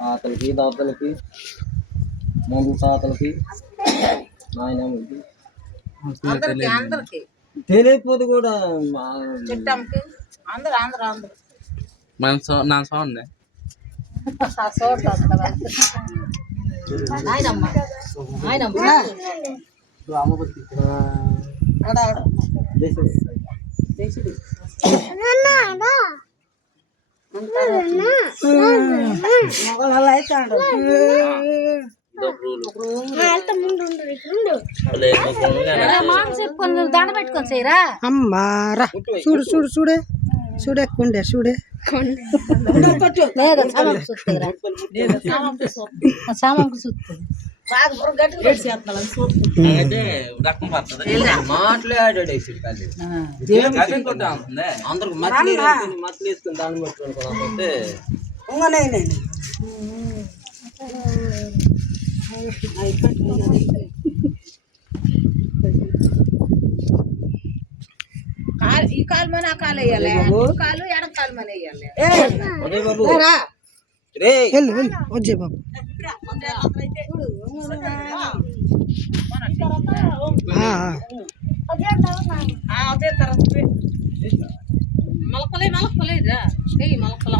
తాతలకి తాతలకి ముందు తాతలకి నాయనమ్మకి తెలియకపోతే కూడా నా సౌండ్ దండ పెట్టుకొని చేయరా అమ్మారా చూడు చూడు చూడే చూడే కొండే చూడే సామాకు చూస్తుంది మాట్లాడాడు అందరికి మచ్చలు వేసుకుని దాన్ని పెట్టుకుంటే ఈ కాలు మన ఆ కాలు వేయాలి కాలు ఎడం కాలు మన వేయాలి వచ్చే బాబు మలపలే మలపలేదా మలపల